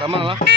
రమ్మన్నా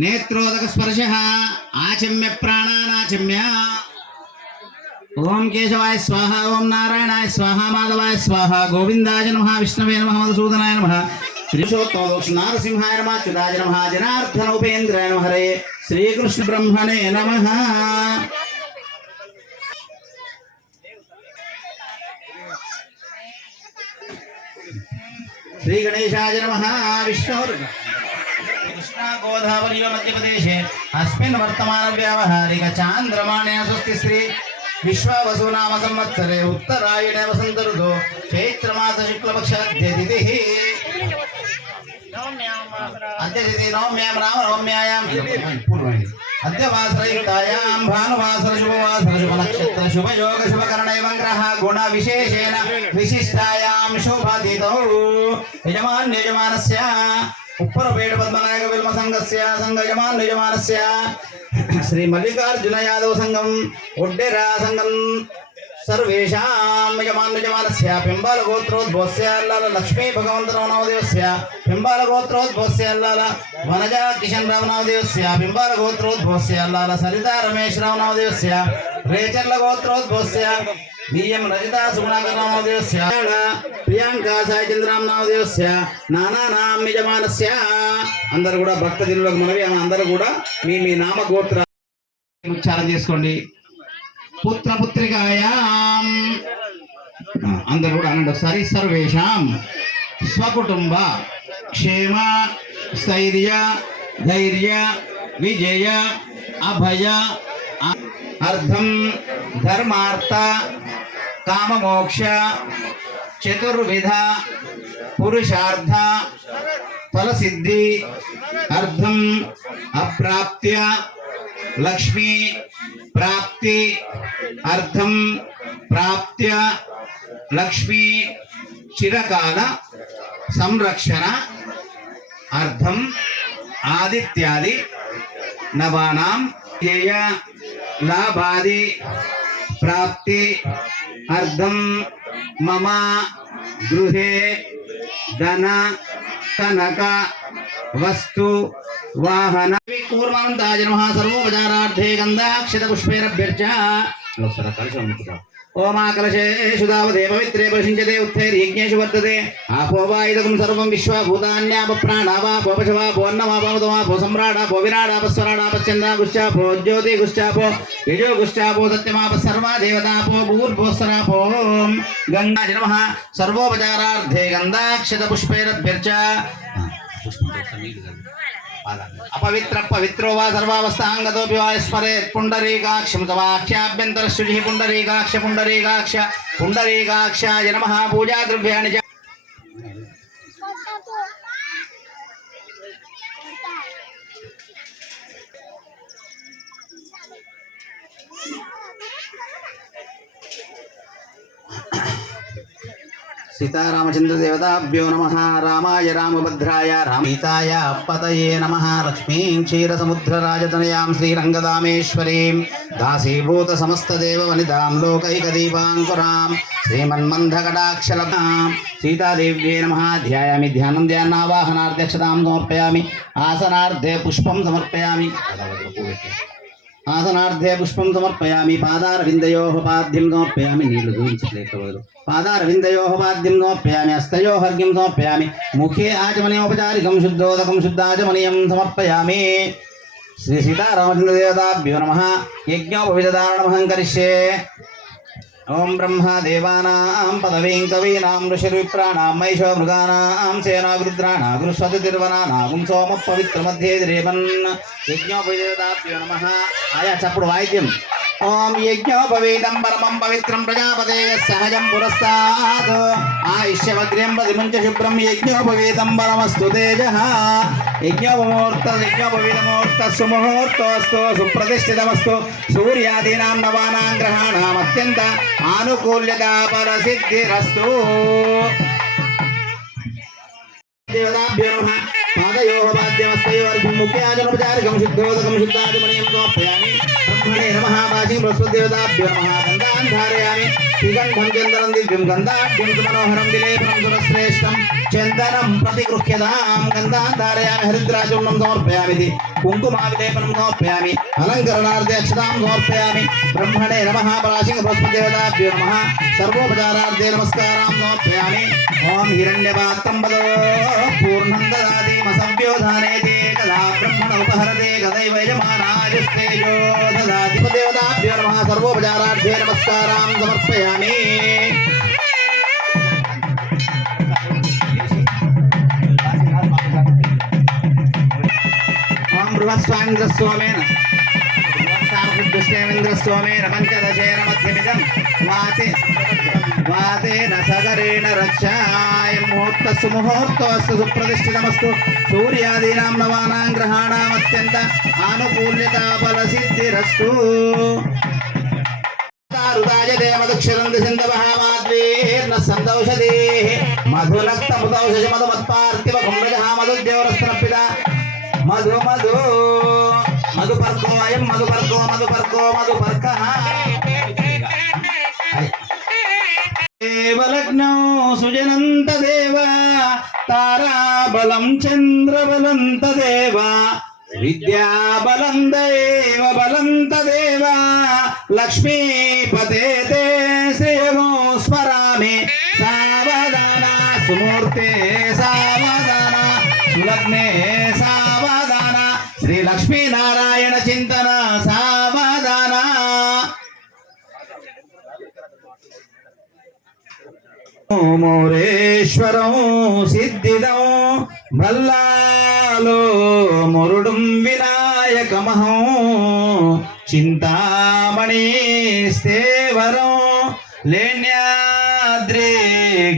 नेत्रोदक स्पर्श आचम्य प्राणानाचम्य ओम केशवाय स्वाहा ओम नारायणाय स्वाहा माधवाय स्वाहा गोविंदाय नमः विष्णवे नमः मधुसूदनाय नमः శ్రీశోత్తమ నారసింహాయ నమః అచ్యుతాయ నమః జనార్దన ఉపేంద్రాయ నమః హరే శ్రీకృష్ణ బ్రహ్మణే నమః శ్రీ గణేశాయ నమః విష్ణుర్ కృష్ణా గోదావరి మధ్యప్రదేశే అస్మిన్ వర్తమాన వ్యావహారిక చాంద్రమాణే స్వస్తి శ్రీ విశ్వావసు నామ సంవత్సరే ఉత్తరాయణ వసంత ఋతు చైత్రమాస శుక్లపక్ష అద్యతిథి నవమ్యాం రామ నవమ్యాయాం అద్యవాసరయుక్తాయాం భానువాసర శుభవాసర శుభ నక్షత్ర శుభయోగ శుభకరణైవ గ్రహ గుణ విశేషేణ విశిష్టాయాం శోభాతీతౌ యజమాన్యజమానస్య ఉప్పరపేట పద్మనాయక విల్మ సంఘస్య సంఘ యజమాన్యజమానస్య శ్రీ మల్లికార్జున యాదవ సంఘం ఒడ్డెరా సంఘం సర్వేషాం యజమాన్యజమానస్య పింబాల గోత్రోద్భవస్య అల్లాల లక్ష్మీ భగవంతరావు నామదేవస్య పింబాల గోత్రోద్భవస్య అల్లాల వనజ కిషన్ రావు నామదేవస్య పింబాల గోత్రోద్భవస్య అల్లాల సరితా రమేష్ రావు నామదేవస్య రేచర్ల గోత్రోద్భవస్య బిఎం రజితా సుగుణాకర్ నామదేవస్య ప్రియాంక సాయి చంద్రాం నామదేవస్య నానానాం యజమానస్య అందరూ కూడా భక్త జనులకు మనవి అందరూ కూడా మీ మీ నామ గోత్ర ఉచ్చారం చేసుకోండి పుత్ర పుత్రికాయాం అందరూ కూడా అనండి ఒకసారి సర్వేషాం స్వకుటుంబ క్షేమ స్థైర్య ధైర్య విజయ అభయ అర్థం ధర్మార్థ కామమోక్ష చతుర్విధ పురుషార్థ ఫలసిద్ధి అర్థం అప్రాప్త్య లక్ష్మీ ప్రాప్తి అర్థం ప్రాప్త్య లక్ష్మీ చిరకాల సంరక్షణ అర్థం ఆదిత్యాది నవానాం జయ లాభాది ప్రాప్తి అర్థం మమ గృహే ధన కనక వస్తు వాహన కూర్మంతాయ నమః సర్వోపచారార్థే గంధాక్షత పుష్పేరభ్యర్చ ఓమాకలశేషు దావదే పవిత్రే ప్రశించతే ఉత్తైర్యజ్ఞేషు వర్తతే ఆపో వా ఇదకం సర్వం విశ్వభూతాన్యాప ప్రాణావాపో పశవాపో అన్నమాపమతమాపో సమ్రాడాపో విరాడాపస్వరాడాపశ్చందాగుశ్చాపో జ్యోతిగుశ్చాపో యజోగుశ్చాపో సత్యమాప సర్వా దేవతాపో భూర్భోస్సరాపో గంగాయ నమః సర్వోపచారార్థే గంధాక్షత పుష్పేరభ్యర్చ अपवित्र पवित्रो वा सर्वावस्थांगतोऽपि वा स्मरेत् पुण्डरीकाक्षं तवाख्याभ्यन्तरशुचिः पुण्डरीकाक्ष पुण्डरीकाक्ष पुण्डरीकाक्षाय नमः पूजाद्रव्याणि च सीतारामचंद्र देवताभ्यो नमः रामाय रामभद्राय रामीताय पतये नमः लक्ष्मीं क्षीरसमुद्रराजतनयां श्रीरङ्गदामेश्वरीं दासीभूत समस्तदेववनितां लोकैकदीपाङ्कुरां श्रीमन्मन्धकटाक्षलतां सीतादेव्यै नमः ध्यायामि ध्यानं ध्यानावाहनार्थक्षतां समर्पयामि आसनार्धे पुष्पं समर्पयामि आसनार्धे पुष्पं समर्पयामि पादारविन्दयोः पाद्यं समर्पयामि नीलु दूरिंचलेखवदु पादारविन्दयोः पाद्यं समर्पयामि हस्तयोः अर्घ्यं समर्पयामि मुखे आचमनीयोपचारिकं शुद्धोदकं शुद्धाचमनीयं समर्पयामि श्री सीतारामचंद्र देवताभ्यो नमः यज्ञोपविदधारणमहं करिष्ये ओम ब्रह्मा देवानां पदवीं कवीनां ऋषिर्विप्राणां महिषो मृगाणां सेनागृद्राणां गुरुस्वतिर्वनानां सोम पवित्र मध्ये द्रेवन् यज्ञोपविदधाभ्यो नमः आया चప్పుడు वाद्यं ओम यज्ञोपवीतं परमं पवित्रं प्रजापते सहजं पुरस्तात् आयुष्यवग्र्यं प्रतिमुञ्च शुभ्रं यज्ञोपवीतं परमस्तु तेजः यज्ञोपवीतमुहूर्तस्तु मुहूर्तोऽस्तु सुप्रतिष्ठितमस्तु सूर्यादीनां नवानां ग्रहाणाम् अत्यन्त आनुकूल्यता परसिद्धिरस्तु देवताभ्यो नमः पादयोः पाद्यमस्तयोर्घं मुख्याचनोपचारिकं शुद्धोदकं शुद्धाचमनीयं समर्पयामि ब्रह्मणे नमः वाचिं बृहस्पतिदेवताभ्यो नमः गन्धान् धारयामि श्रीगन्धं चन्दनं दिव्यं गन्धाढ्यं सुमनोहरं विलेपनं सुरश्रेष्ठं चन्दनं प्रतिगृह्यतां गन्धान् धारयामि हरिद्राचूर्णं समर्पयामि कुङ्कुमाविलेपनं समर्पयामि अलङ्करणार्थे अक्षतां समर्पयामि ब्रह्मणे नमः पराशिंहबृहस्पतिदेवताभ्यो नमः सर्वोपचारार्थे नमस्कारां समर्पयामि ॐ हिरण्यपात्रं वदो पूर्णं ददाति मसव्योधानेति कदा ब्रह्मण उपहरते कदैव यजमानायस्तेजो ददाति देवताभ्यो नमः सर्वोपचारार्थे नमस्कारां समर्पयामि ॐ बृहस्वामिन्द्रस्वामेन दुष्टेन्द्रस्वामेन पञ्चदशेन मध्यमिदं वातेन सगरेण रक्षाय मुहूर्तस्सु मुहूर्तोऽस्तु सुप्रतिष्ठितमस्तु सूर्यादीनां नवानां ग्रहाणाम् अत्यन्त आनुकूल्यता फलसिद्धिरस्तु ऋताय देवदक्षरन्ति सिन्धवः माद्वीर्न सन्दौषधेः मधुनक्तमुदौषधि मधुमत्पार्थिवकुम्भजः मधुद्योरस्तनपिता मधु मधु मधुपर्को अयं मधुपर्कः देवलग्नौ सुजनन्त देव ताराबलं चन्द्रबलं तदेव विद्याबलं दैव बलं तदेव लक्ष्मीपते ते श्रियमो स्मरामि सावधाना सुमूर्ते सावधाना सुलग्ने सावधाना श्री लक्ष्मी नारायण चिंतन सावधाना मोरेश्वरं सिद्धिदं भल्लालो मुरुडुं विनायकमहं चिंतामणि स्तेवरं लेण्याद्रि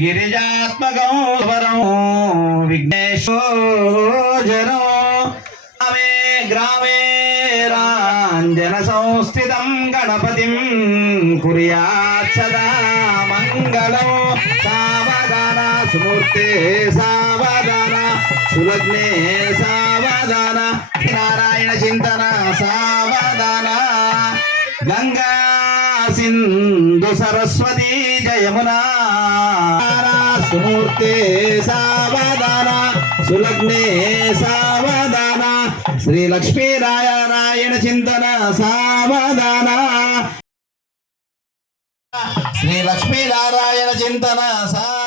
गिरिजात्मकं वरं विघ्नेश्वरं ग्रामे राञ्जन संस्थितं गणपतिं कुर्यात् सदा मङ्गलं सावधाना सुमूर्ते सावधाना सुलग्ने सावधाना नारायण चिंतन सावधाना गंगा सिंधु सरस्वती जयमुना सुमूर्ते सावधाना सुलग्ने सावधाना श्री लक्ष्मी नारायण चिंतन सावधाना श्री लक्ष्मी नारायण चिंतन सा